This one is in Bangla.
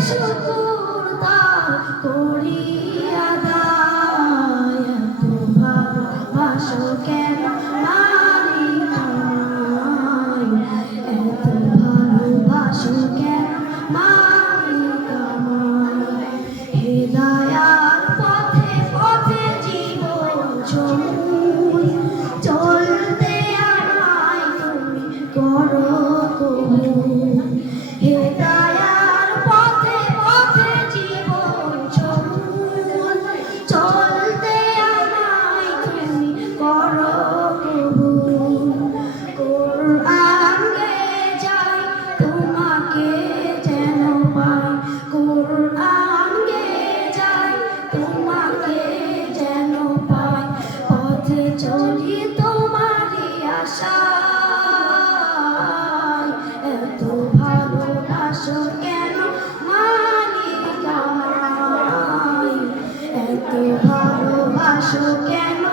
সহ ভালোবাসো কেন?